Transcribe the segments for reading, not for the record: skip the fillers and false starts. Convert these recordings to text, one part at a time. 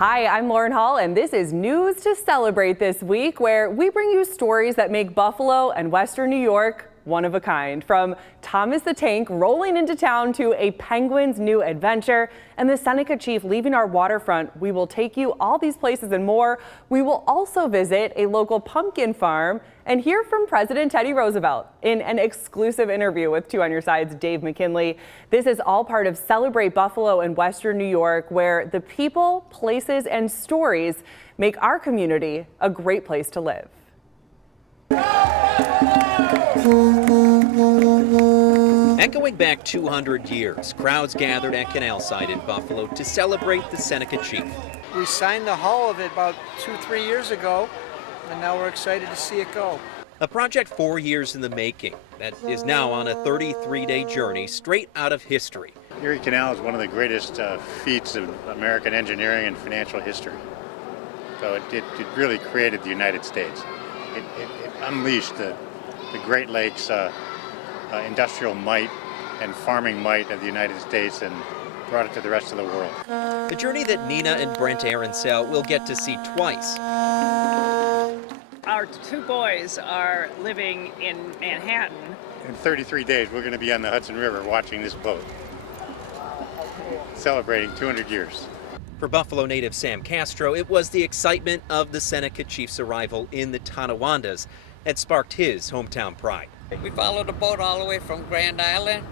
Hi, I'm Lauren Hall, and this is News to Celebrate this week, where we bring you stories that make Buffalo and Western New York one of a kind. From Thomas the Tank rolling into town to a penguin's new adventure and the Seneca Chief leaving our waterfront, we will take you all these places and more. We will also visit a local pumpkin farm and hear from President Teddy Roosevelt in an exclusive interview with Two on Your Side's Dave McKinley. This is all part of Celebrate Buffalo and Western New York, where the people, places, and stories make our community a great place to live. Echoing back 200 years, crowds gathered at Canalside in Buffalo to celebrate the Seneca Chief. We signed the hull of it about 2-3 years ago, and now we're excited to see it go. A project 4 years in the making that is now on a 33-day journey straight out of history. Erie Canal is one of the greatest feats of American engineering and financial history. So it really created the United States. It unleashed the Great Lakes industrial might and farming might of the United States and brought it to the rest of the world. A journey that Nina and Brent Aaronsell will get to see twice. Our two boys are living in Manhattan. In 33 days, we're going to be on the Hudson River watching this boat, celebrating 200 years. For Buffalo native Sam Castro, it was the excitement of the Seneca Chief's arrival in the Tonawondas that sparked his hometown pride. We followed the boat all the way from Grand Island.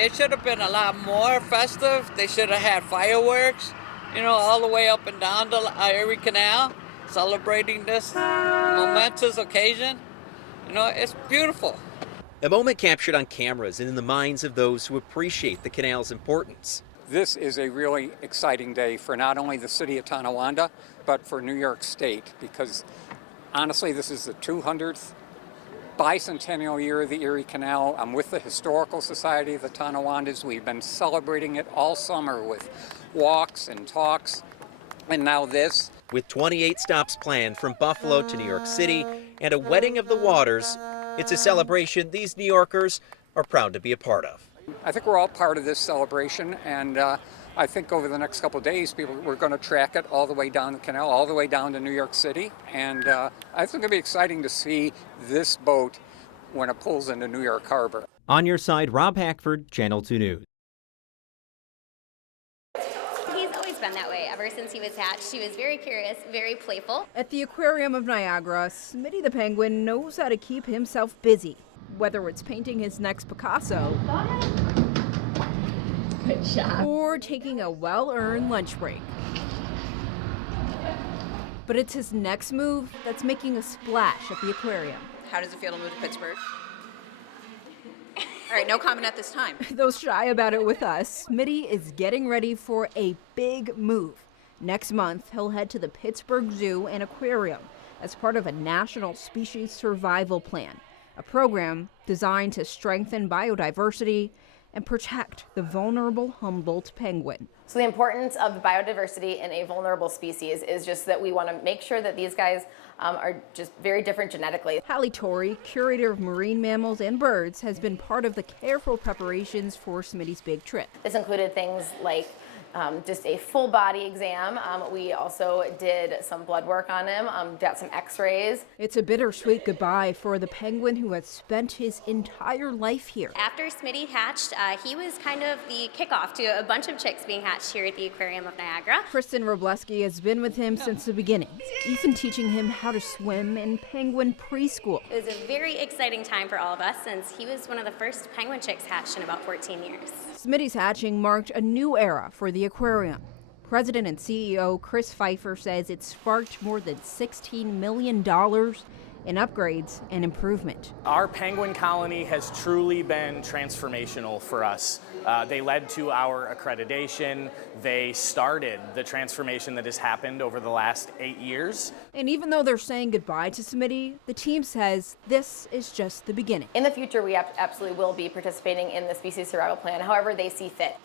It should have been a lot more festive. They should have had fireworks, all the way up and down the Erie Canal, celebrating this momentous occasion. It's beautiful. A moment captured on cameras and in the minds of those who appreciate the canal's importance. This is a really exciting day for not only the city of Tonawanda, but for New York State, because honestly, this is the 200th bicentennial year of the Erie Canal. I'm with the Historical Society of the Tonawandas. We've been celebrating it all summer with walks and talks, and now this. With 28 stops planned from Buffalo to New York City and a wedding of the waters, it's a celebration these New Yorkers are proud to be a part of. I think we're all part of this celebration, and I think over the next couple of days, we're going to track it all the way down the canal, all the way down to New York City. And I think it'll be exciting to see this boat when it pulls into New York Harbor. On Your Side, Rob Hackford, Channel 2 News. He's always been that way ever since he was hatched. He was very curious, very playful. At the Aquarium of Niagara, Smitty the Penguin knows how to keep himself busy, whether it's painting his next Picasso Good job. or taking a well-earned lunch break. But it's his next move that's making a splash at the aquarium. How does it feel to move to Pittsburgh? All right, no comment at this time. Though shy about it with us, Smitty is getting ready for a big move. Next month, he'll head to the Pittsburgh Zoo and Aquarium as part of a national species survival plan, a program designed to strengthen biodiversity and protect the vulnerable Humboldt penguin. So the importance of biodiversity in a vulnerable species is just that we want to make sure that these guys are just very different genetically. Hallie Torrey, curator of marine mammals and birds, has been part of the careful preparations for Smitty's big trip. This included things like just a full body exam. We also did some blood work on him, got some x-rays. It's a bittersweet goodbye for the penguin who has spent his entire life here. After Smitty hatched, he was kind of the kickoff to a bunch of chicks being hatched here at the Aquarium of Niagara. Kristen Robleski has been with him since the beginning, even teaching him how to swim in penguin preschool. It was a very exciting time for all of us since he was one of the first penguin chicks hatched in about 14 years. Smitty's hatching marked a new era for the aquarium. President and CEO Chris Pfeiffer says it sparked more than $16 million in upgrades and improvement. Our penguin colony has truly been transformational for us. They led to our accreditation. They started the transformation that has happened over the last 8 years. And even though they're saying goodbye to Smitty, the team says this is just the beginning. In the future, we absolutely will be participating in the species survival plan, however they see fit.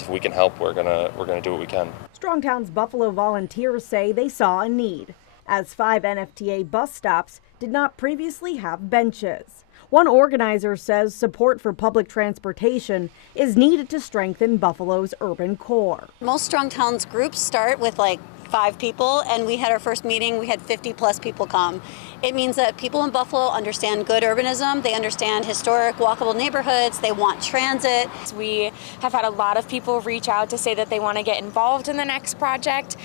If we can help, we're gonna do what we can. Strongtown's Buffalo volunteers say they saw a need. as 5 NFTA bus stops did not previously have benches. One organizer says support for public transportation is needed to strengthen Buffalo's urban core. Most strong towns groups start with like 5 people, and we had our first meeting, we had 50+ people come. It means that people in Buffalo understand good urbanism, they understand historic walkable neighborhoods, they want transit. We have had a lot of people reach out to say that they want to get involved in the next project.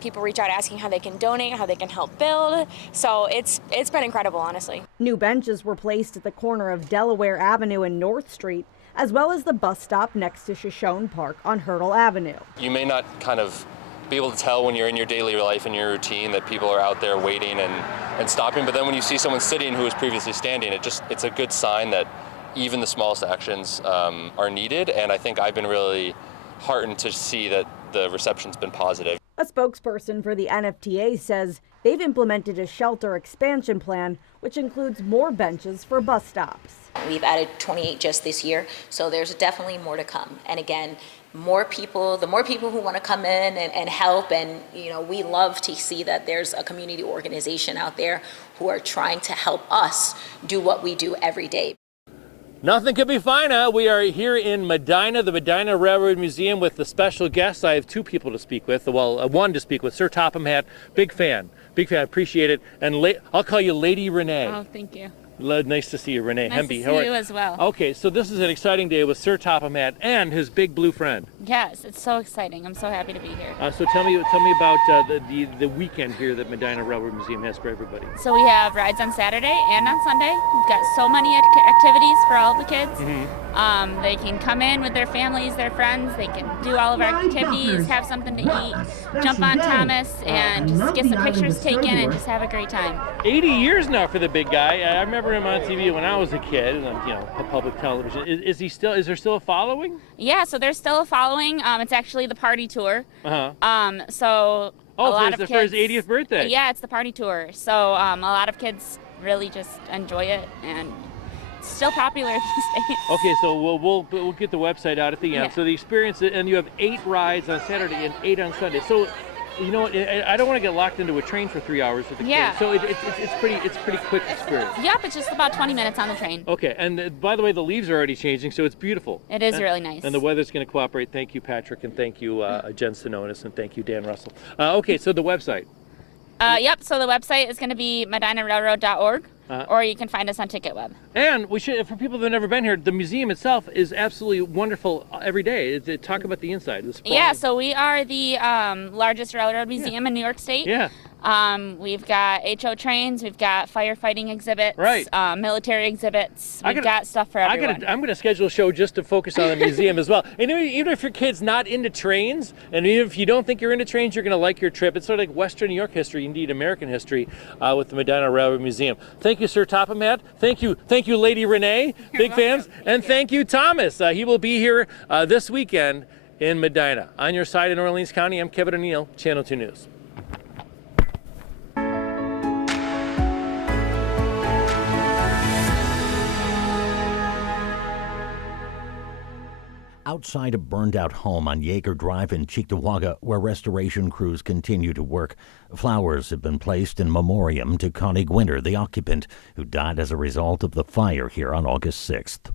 People reach out asking how they can donate, how they can help build. So it's been incredible, honestly. New benches were placed at the corner of Delaware Avenue and North Street, as well as the bus stop next to Shoshone Park on Hurdle Avenue. You may not kind of be able to tell when you're in your daily life and your routine that people are out there waiting and stopping, but then when you see someone sitting who was previously standing, it's a good sign that even the smallest actions are needed, and I think I've been really heartened to see that the reception's been positive. A spokesperson for the NFTA says they've implemented a shelter expansion plan, which includes more benches for bus stops. We've added 28 just this year, so there's definitely more to come. And again, the more people who want to come in and help, and we love to see that there's a community organization out there who are trying to help us do what we do every day. Nothing could be finer. We are here in Medina, the Medina Railroad Museum, with the special guests. I have 2 people to speak with. Well, one to speak with, Sir Topham Hatt. Big fan, appreciate it. And I'll call you Lady Renee. Oh, thank you. Nice to see you, Renee. Nice Hemby. to see you as well. Okay, so this is an exciting day with Sir Topham Hatt and his big blue friend. Yes, it's so exciting. I'm so happy to be here. So tell me about the weekend here that Medina Railroad Museum has for everybody. So we have rides on Saturday and on Sunday. We've got so many activities for all the kids. Mm-hmm. They can come in with their families, their friends. They can do all of our activities, have something to eat, jump on Thomas, and just get some pictures taken and just have a great time. 80 years now for the big guy. I remember him on TV when I was a kid, public television. Is there still a following? Yeah, so there's still a following. It's actually the party tour. So a lot of kids, for his 80th birthday. Yeah, it's the party tour. So a lot of kids really just enjoy it, and it's still popular these days. Okay, so we'll get the website out at the end. Yeah. So the experience, and you have 8 rides on Saturday and 8 on Sunday. So I don't want to get locked into a train for 3 hours with the kids. So it's pretty quick experience. Yep, it's just about 20 minutes on the train. Okay, and by the way, the leaves are already changing, so it's beautiful. It is really nice. And the weather's going to cooperate. Thank you, Patrick, and thank you, Jen Sinonis, and thank you, Dan Russell. Okay, so the website. Yep, so the website is going to be medinarailroad.org, or you can find us on TicketWeb. And we should, for people that have never been here, the museum itself is absolutely wonderful every day. Talk about the inside. Yeah, so we are the largest railroad museum in New York State. Yeah. We've got HO trains, we've got firefighting exhibits, military exhibits. We've got stuff for everyone. I'm going to schedule a show just to focus on the museum as well. And even if your kid's not into trains, and even if you don't think you're into trains, you're going to like your trip. It's sort of like Western New York history, indeed American history, with the Medina Railroad Museum. Thank you, Sir Topham Hatt. Thank you, Lady Renee. Big fans. And thank you, Thomas. He will be here this weekend in Medina. On your side in Orleans County, I'm Kevin O'Neill, Channel 2 News. Outside a burned-out home on Yeager Drive in Cheektowaga, where restoration crews continue to work, flowers have been placed in memoriam to Connie Gwinter, the occupant, who died as a result of the fire here on August 6th.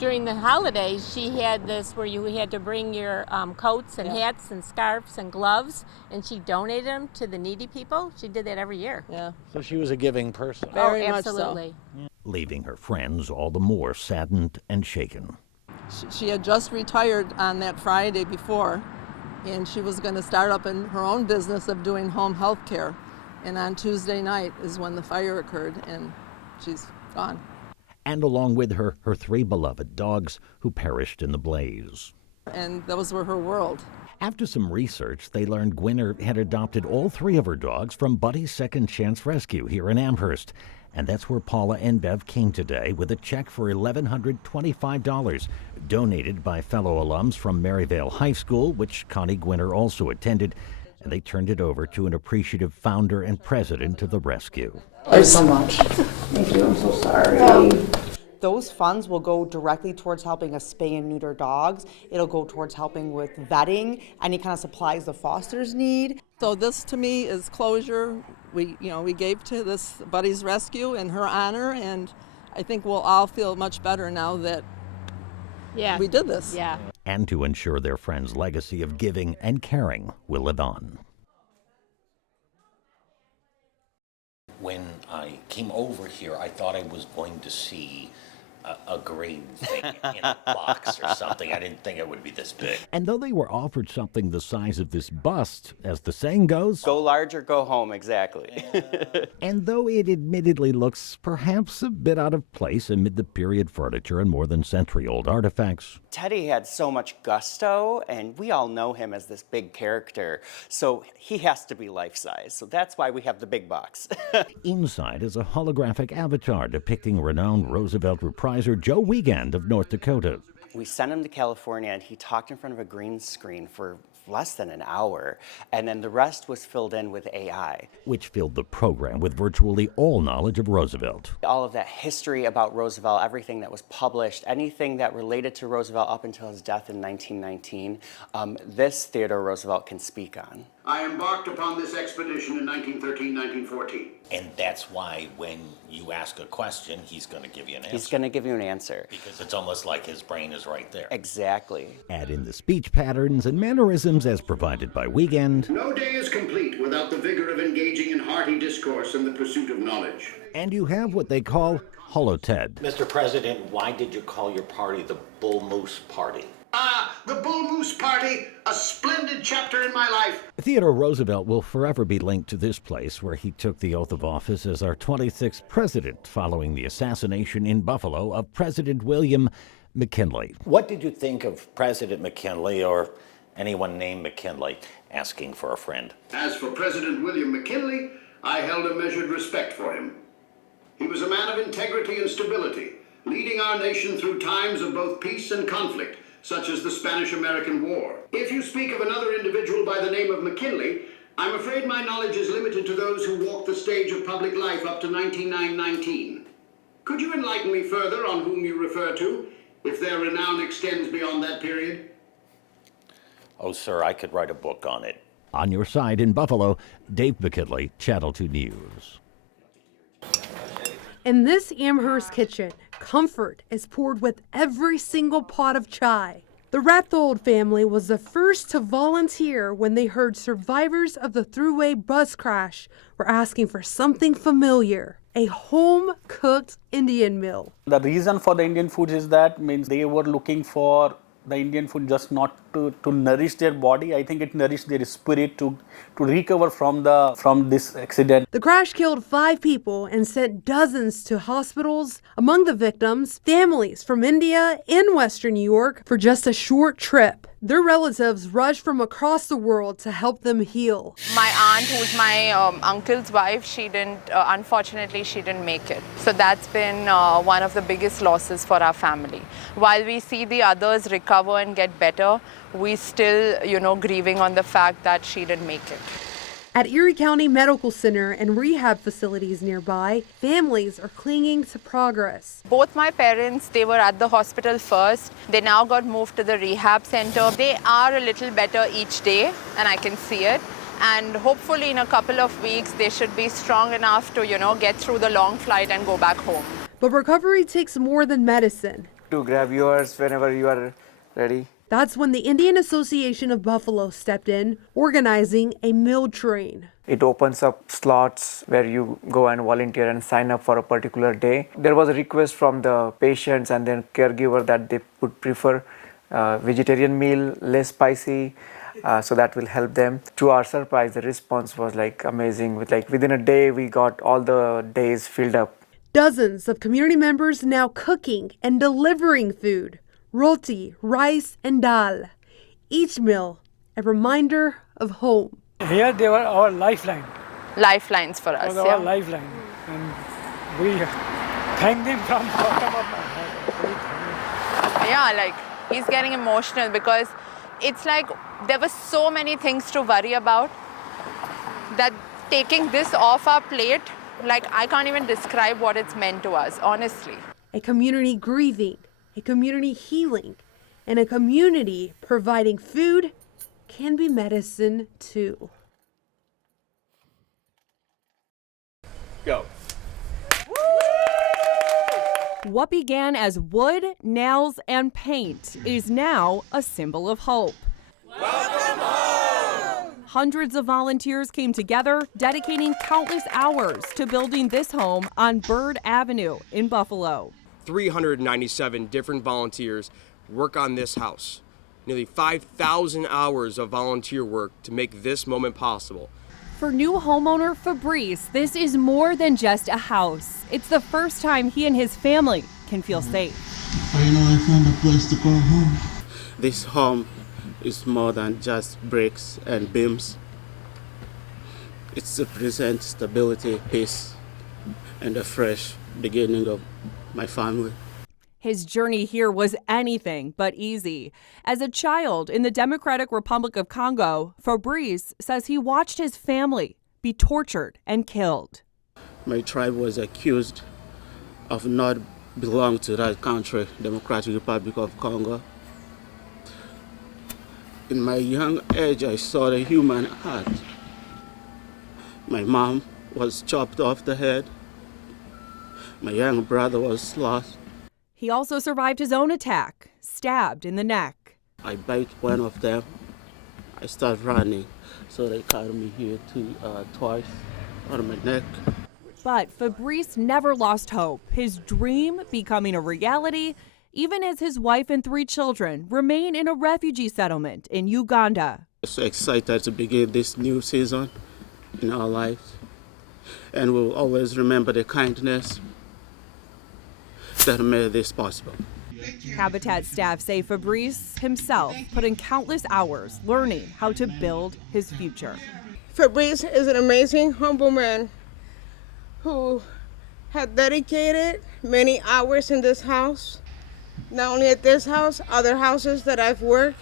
During the holidays, she had this where you had to bring your coats and hats and scarves and gloves, and she donated them to the needy people. She did that every year. Yeah. So she was a giving person. Very much absolutely. So. Leaving her friends all the more saddened and shaken. She had just retired on that Friday before, and she was going to start up in her own business of doing home health care. And on Tuesday night is when the fire occurred, and she's gone. And along with her, her 3 beloved dogs who perished in the blaze. And those were her world. After some research, they learned Gwinter had adopted all 3 of her dogs from Buddy's Second Chance Rescue here in Amherst. And that's where Paula and Bev came today with a check for $1,125, donated by fellow alums from Maryvale High School, which Connie Gwinter also attended. And they turned it over to an appreciative founder and president of the rescue. Thanks so much. Thank you, I'm so sorry. Those funds will go directly towards helping us spay and neuter dogs. It'll go towards helping with vetting, any kind of supplies the fosters need. So this to me is closure. We gave to this Buddy's Rescue in her honor, and I think we'll all feel much better now that we did this. Yeah. And to ensure their friend's legacy of giving and caring will live on. When I came over here, I thought I was going to see a green thing in a box or something. I didn't think it would be this big. And though they were offered something the size of this bust, as the saying goes, go large or go home, exactly. and though it admittedly looks perhaps a bit out of place amid the period furniture and more than century-old artifacts, Teddy had so much gusto, and we all know him as this big character, so he has to be life-size. So that's why we have the big box. inside is a holographic avatar depicting renowned Roosevelt repriser Joe Wiegand of North Dakota. We sent him to California, and he talked in front of a green screen for less than an hour, and then the rest was filled in with AI. Which filled the program with virtually all knowledge of Roosevelt. All of that history about Roosevelt, everything that was published, anything that related to Roosevelt up until his death in 1919, this Theodore Roosevelt can speak on. I embarked upon this expedition in 1913-1914. And that's why when you ask a question, he's going to give you an answer. He's going to give you an answer. Because it's almost like his brain is right there. Exactly. Add in the speech patterns and mannerisms as provided by Wiegand. No day is complete without the vigor of engaging in hearty discourse and the pursuit of knowledge. And you have what they call Holo-Ted. Mr. President, why did you call your party the Bull Moose Party? The Bull Moose Party, a splendid chapter in my life. Theodore Roosevelt will forever be linked to this place where he took the oath of office as our 26th president following the assassination in Buffalo of President William McKinley. What did you think of President McKinley or anyone named McKinley asking for a friend? As for President William McKinley, I held a measured respect for him. He was a man of integrity and stability, leading our nation through times of both peace and conflict, such as the Spanish-American War. If you speak of another individual by the name of McKinley, I'm afraid my knowledge is limited to those who walked the stage of public life up to 1919. Could you enlighten me further on whom you refer to, if their renown extends beyond that period? Oh, sir, I could write a book on it. On your side in Buffalo, Dave McKinley, Channel 2 News. In this Amherst kitchen, comfort is poured with every single pot of chai. The Rathold family was the first to volunteer when they heard survivors of the Thruway bus crash were asking for something familiar, a home-cooked Indian meal. The reason for the Indian food is that means they were looking for the Indian food just not to nourish their body. I think it nourished their spirit to recover from this accident. The crash killed 5 people and sent dozens to hospitals. Among the victims, families from India and Western New York for just a short trip. Their relatives rushed from across the world to help them heal. My aunt, who's my uncle's wife, she didn't, unfortunately, she didn't make it. So that's been one of the biggest losses for our family. While we see the others recover and get better, we still, grieving on the fact that she didn't make it. At Erie County Medical Center and rehab facilities nearby, families are clinging to progress. Both my parents, they were at the hospital first. They now got moved to the rehab center. They are a little better each day, and I can see it. And hopefully in a couple of weeks, they should be strong enough to, get through the long flight and go back home. But recovery takes more than medicine. To grab yours whenever you are ready. That's when the Indian Association of Buffalo stepped in, organizing a meal train. It opens up slots where you go and volunteer and sign up for a particular day. There was a request from the patients and then caregiver that they would prefer vegetarian meal, less spicy, so that will help them. To our surprise, the response was amazing. Within a day, we got all the days filled up. Dozens of community members now cooking and delivering food. Roti, rice, and dal. Each meal, a reminder of home. Here they were our lifeline. Lifelines for us, our lifeline. And we thank them from the bottom of my heart. Yeah, he's getting emotional because it's like there were so many things to worry about that taking this off our plate, I can't even describe what it's meant to us, honestly. A community grieving, a community healing, and a community providing food can be medicine too. Go. What began as wood, nails, and paint is now a symbol of hope. Welcome home! Hundreds of volunteers came together, dedicating countless hours to building this home on Bird Avenue in Buffalo. 397 different volunteers work on this house. Nearly 5,000 hours of volunteer work to make this moment possible. For new homeowner Fabrice, this is more than just a house. It's the first time he and his family can feel safe. I found a place to call home. This home is more than just bricks and beams. It represents stability, peace, and a fresh beginning of my family. His journey here was anything but easy. As a child in the Democratic Republic of Congo, Fabrice says he watched his family be tortured and killed. My tribe was accused of not belonging to that country, Democratic Republic of Congo. In my young age, I saw the human heart. My mom was chopped off the head. My young brother was lost. He also survived his own attack, stabbed in the neck. I bit one of them. I started running, so they cut me here twice on my neck. But Fabrice never lost hope. His dream becoming a reality, even as his wife and 3 children remain in a refugee settlement in Uganda. I'm so excited to begin this new season in our lives, and we'll always remember the kindness that made this possible. Habitat staff say Fabrice himself put in countless hours learning how to build his future. Fabrice is an amazing, humble man who had dedicated many hours in this house. Not only at this house, other houses that I've worked,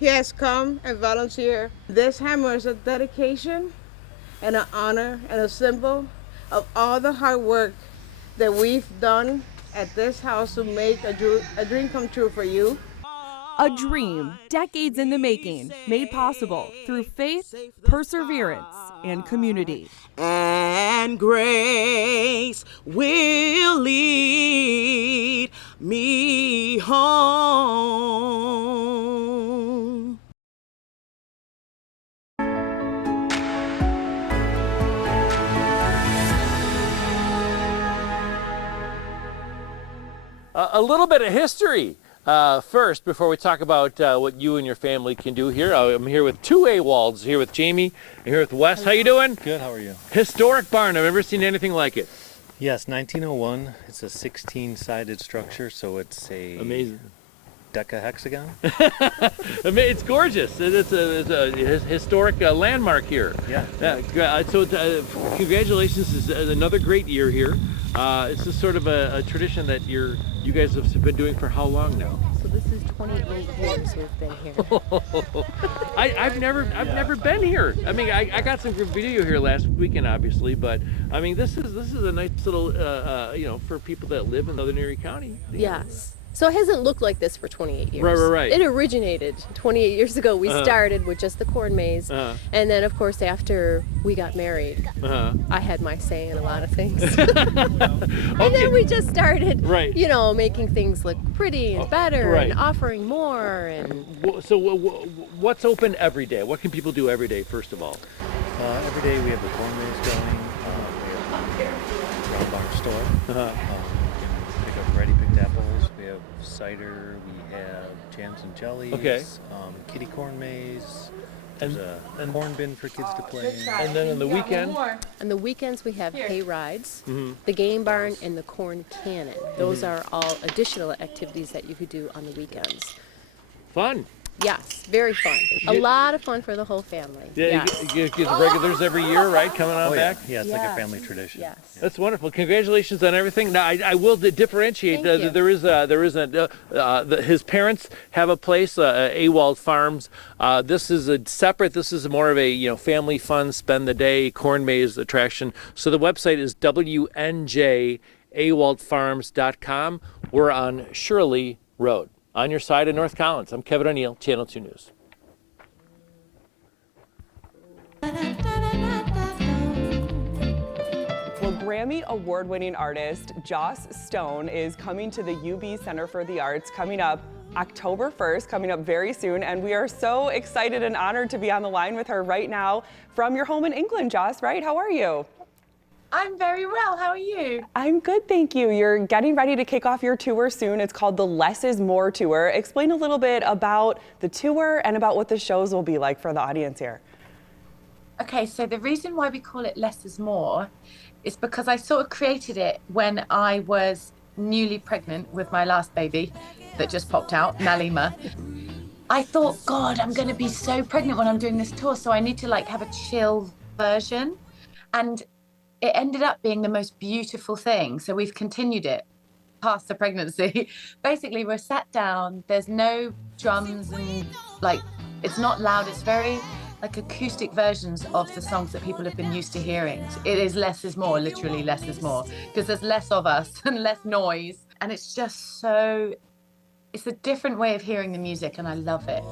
he has come and volunteered. This hammer is a dedication and an honor and a symbol of all the hard work that we've done at this house to make a dream come true for you. A dream decades in the making, made possible through faith, perseverance, and community. And grace will lead me home. A little bit of history first before we talk about what you and your family can do here. I'm here with 2 AWOLs, here with Jamie, and here with Wes. How you doing? Good, how are you? Historic barn, I've never seen anything like it. Yes, 1901. It's a 16-sided structure, so it's a amazing decahexagon. I mean, it's gorgeous. It's a historic landmark here. Yeah. So congratulations, it's another great year here. It's just sort of a tradition that you guys have been doing for how long now? So this is 28 years we've been here. I've never been here. I mean, I got some video here last weekend, obviously, but I mean, this is a nice little for people that live in Southern Erie County. Yes. So it hasn't looked like this for 28 years. Right. It originated 28 years ago. We started with just the corn maze. And then, of course, after we got married, I had my say in a lot of things. And then we just started, making things look pretty and better and offering more. And So what's open every day? What can people do every day, first of all? Every day we have the corn maze going. We have a round barn store. You can pick up ready-picked apples. We have cider. We have jams and jellies. Okay. Kitty corn maze. There's a corn bin for kids to play in. And then on the weekend? On the weekends we have hay rides, the game barn, and the corn cannon. Those are all additional activities that you could do on the weekends. Fun. Yes, very fun. A lot of fun for the whole family. Yeah, you get the regulars every year, right? Coming on back? Yeah, it's like a family tradition. Yes. That's wonderful. Congratulations on everything. Now, I will differentiate. His parents have a place, AWOL Farms. This is a separate. This is more of a family fun, spend the day corn maze attraction. So the website is WNJAwoldfarms.com. We're on Shirley Road. On your side of North Collins. I'm Kevin O'Neill, Channel 2 News. Well, Grammy award-winning artist Joss Stone is coming to the UB Center for the Arts coming up October 1st, coming up very soon, and we are so excited and honored to be on the line with her right now from your home in England, Joss, right? How are you? I'm very well. How are you? I'm good, thank you. You're getting ready to kick off your tour soon. It's called the Less is More Tour. Explain a little bit about the tour and about what the shows will be like for the audience here. Okay, so the reason why we call it Less is More is because I sort of created it when I was newly pregnant with my last baby that just popped out, Nalima. I thought, God, I'm going to be so pregnant when I'm doing this tour, so I need to like have a chill version. And it ended up being the most beautiful thing. So we've continued it past the pregnancy. Basically, we're sat down, there's no drums and like, it's not loud, it's very like acoustic versions of the songs that people have been used to hearing. It is less is more, literally less is more, because there's less of us and less noise. And it's just so, it's a different way of hearing the music and I love it.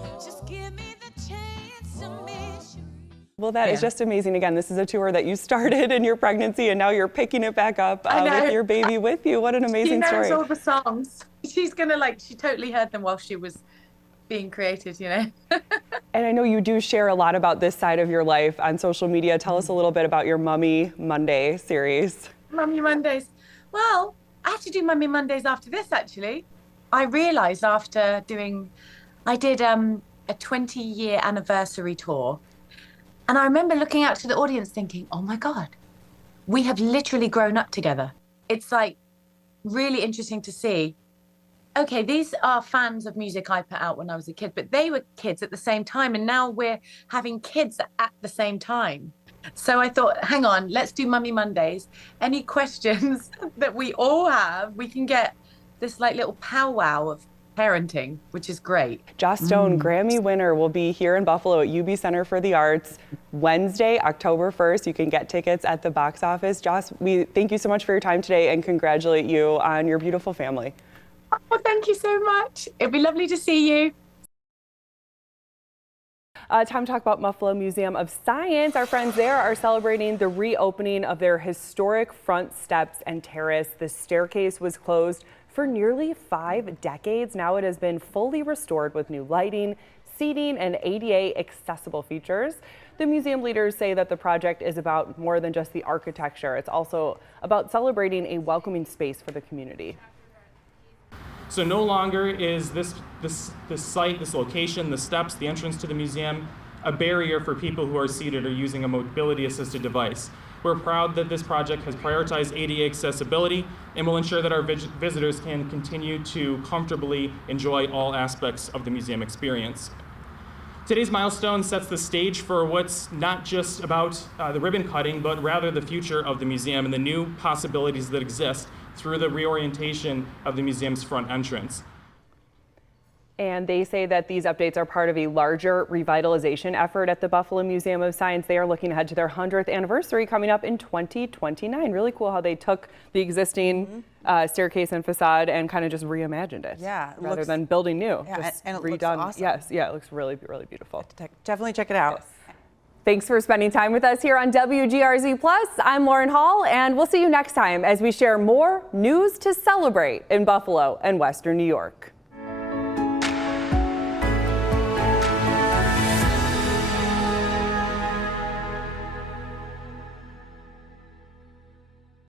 Well, that is just amazing. Again, this is a tour that you started in your pregnancy and now you're picking it back up with your baby with you. What an amazing story. She knows all the songs. She's gonna she totally heard them while she was being created, you know. And I know you do share a lot about this side of your life on social media. Tell us a little bit about your Mummy Monday series. Mummy Mondays. Well, I have to do Mummy Mondays after this, actually. I realized after I did a 20-year anniversary tour. And I remember looking out to the audience thinking, oh my God, we have literally grown up together. It's like really interesting to see. Okay, these are fans of music I put out when I was a kid, but they were kids at the same time. And now we're having kids at the same time. So I thought, hang on, let's do Mummy Mondays. Any questions that we all have, we can get this like little powwow of parenting, which is great. Joss Stone, Grammy winner, will be here in Buffalo at UB Center for the Arts Wednesday, October 1st. You can get tickets at the box office. Joss, we thank you so much for your time today and congratulate you on your beautiful family. Oh, thank you so much. It'd be lovely to see you. Time to talk about Buffalo Museum of Science. Our friends there are celebrating the reopening of their historic front steps and terrace. The staircase was closed for nearly 5 decades. Now it has been fully restored with new lighting, seating, and ADA accessible features. The museum leaders say that the project is about more than just the architecture. It's also about celebrating a welcoming space for the community. So no longer is this site, this location, the steps, the entrance to the museum, a barrier for people who are seated or using a mobility-assisted device. We're proud that this project has prioritized ADA accessibility and will ensure that our visitors can continue to comfortably enjoy all aspects of the museum experience. Today's milestone sets the stage for what's not just about the ribbon cutting, but rather the future of the museum and the new possibilities that exist through the reorientation of the museum's front entrance. And they say that these updates are part of a larger revitalization effort at the Buffalo Museum of Science. They are looking ahead to their 100th anniversary coming up in 2029. Really cool how they took the existing staircase and facade and kind of just reimagined it. Yeah, rather than building new. Yeah, just and it redone. looks awesome. Yes, yeah, it looks really, really beautiful. Definitely check it out. Yes. Thanks for spending time with us here on WGRZ+. I'm Lauren Hall, and we'll see you next time as we share more news to celebrate in Buffalo and Western New York.